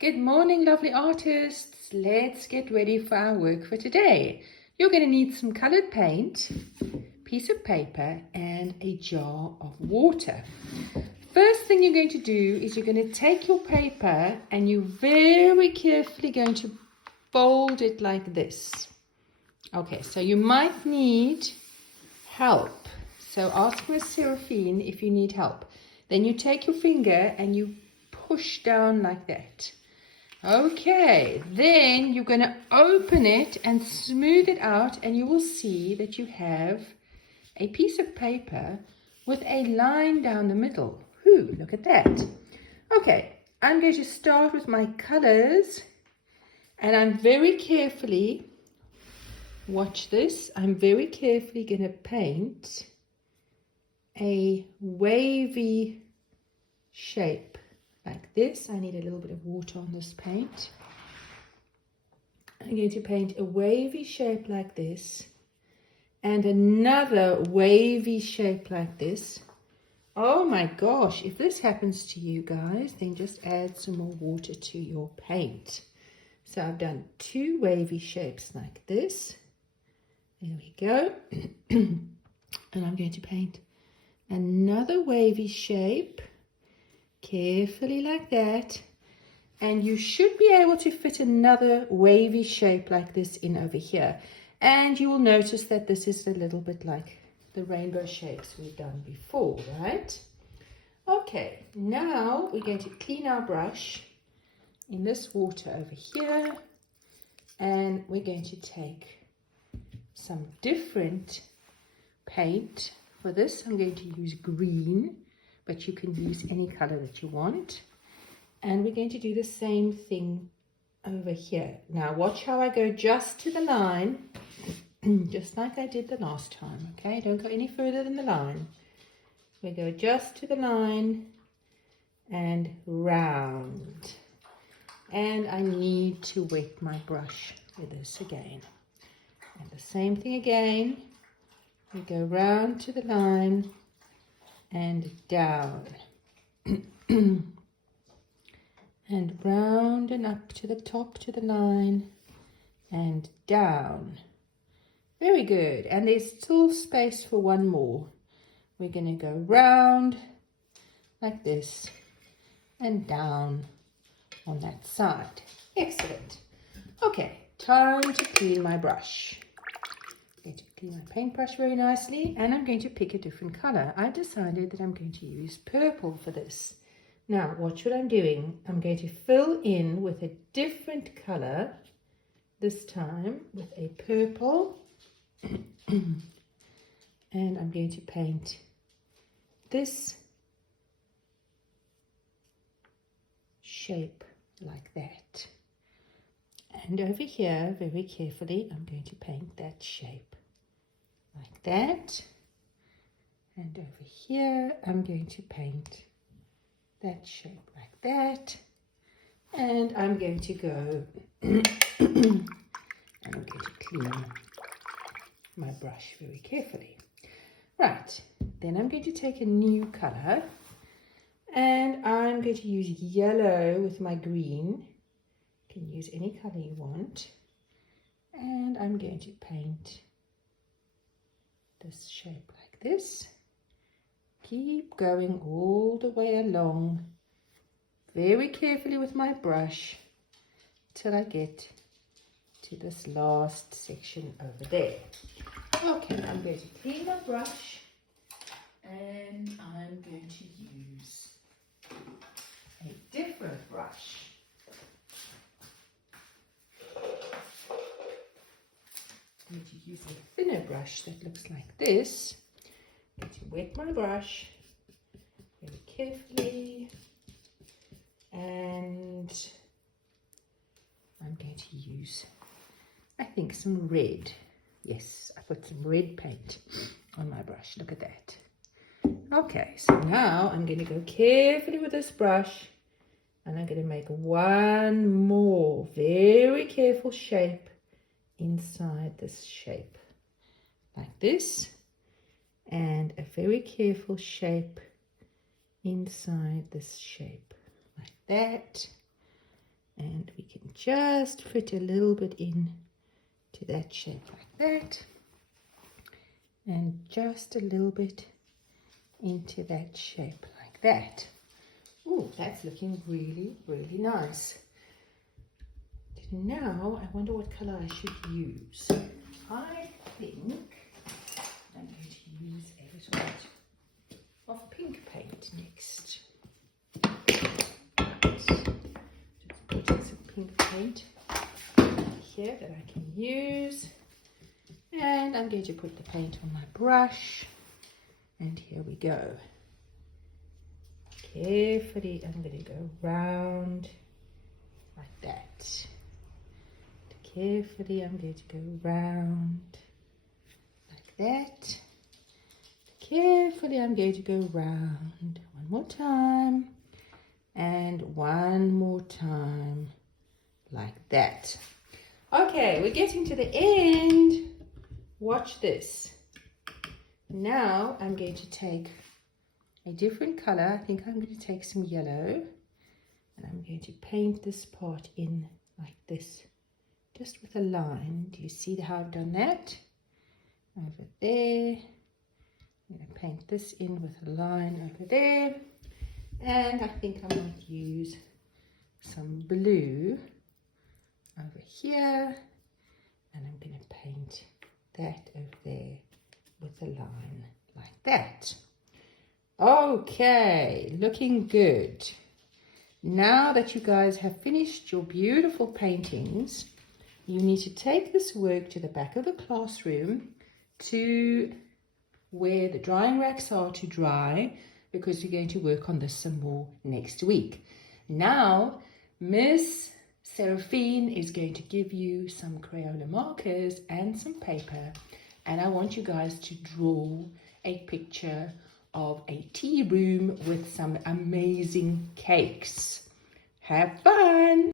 Good morning, lovely artists. Let's get ready for our work for today. You're going to need some colored paint, piece of paper, and a jar of water. First thing you're going to do is you're going to take your paper and you're very carefully going to fold it like this. Okay, so you might need help. So ask Miss Seraphine if you need help. Then you take your finger and you push down like that. Okay, then you're going to open it and smooth it out, and you will see that you have a piece of paper with a line down the middle. Ooh, look at that. Okay, I'm going to start with my colors, and I'm very carefully, watch this, I'm very carefully going to paint a wavy shape. Like this. I need a little bit of water on this paint. I'm going to paint a wavy shape like this and another wavy shape like this. Oh my gosh, if this happens to you guys, then just add some more water to your paint. So I've done two wavy shapes like this. There we go. And I'm going to paint another wavy shape. Carefully like that, and you should be able to fit another wavy shape like this in over here, and you will notice that this is a little bit like the rainbow shapes we've done before, right? Okay, now we're going to clean our brush in this water over here, and we're going to take some different paint. For this I'm going to use green, but you can use any color that you want. And we're going to do the same thing over here. Now watch how I go just to the line, just like I did the last time, okay? Don't go any further than the line. We go just to the line and round. And I need to wet my brush with this again. And the same thing again. We go round to the line and down and round and up to the top to the line and down. Very good. And there's still space for one more. We're going to go round like this and down on that side. Excellent. Okay, time to clean my brush. I'm going to clean my paintbrush very nicely, and I'm going to pick a different color. I've decided that I'm going to use purple for this. Now watch what I'm doing. I'm going to fill in with a different color, this time with a purple, and I'm going to paint this shape like that. And over here, very carefully, I'm going to paint that shape like that. And over here, I'm going to paint that shape like that. And I'm going to go and I'm going to clean my brush very carefully. Right, then I'm going to take a new color, and I'm going to use yellow with my green. You can use any color you want. And I'm going to paint this shape like this. Keep going all the way along very carefully with my brush till I get to this last section over there. Okay, I'm going to clean my brush, and I'm going to use a different brush. I'm going to use a thinner brush that looks like this. I'm going to wet my brush very carefully, and I'm going to use, I think, some red. Yes, I put some red paint on my brush. Look at that. Okay, so now I'm going to go carefully with this brush, and I'm going to make one more very careful shape inside this shape like this, and a very careful shape inside this shape like that, And we can just fit a little bit in to that shape like that. And just a little bit into that shape like that. Oh, that's looking really, really nice. Now, I wonder what color I should use. I think I'm going to use a little bit of pink paint next. Just put in some pink paint here that I can use. And I'm going to put the paint on my brush. And here we go. Carefully, I'm going to go round like that. Carefully, I'm going to go round like that. Carefully, I'm going to go round one more time and one more time like that. Okay, we're getting to the end. Watch this. Now I'm going to take a different color. I think I'm going to take some yellow and I'm going to paint this part in like this. Just with a line. Do you see how I've done that? Over there. I'm going to paint this in with a line over there. And I think I might use some blue over here. And I'm going to paint that over there with a line like that. Okay, looking good. Now that you guys have finished your beautiful paintings, you need to take this work to the back of the classroom to where the drying racks are to dry, because we're going to work on this some more next week. Now, Miss Seraphine is going to give you some Crayola markers and some paper, and I want you guys to draw a picture of a tea room with some amazing cakes. Have fun!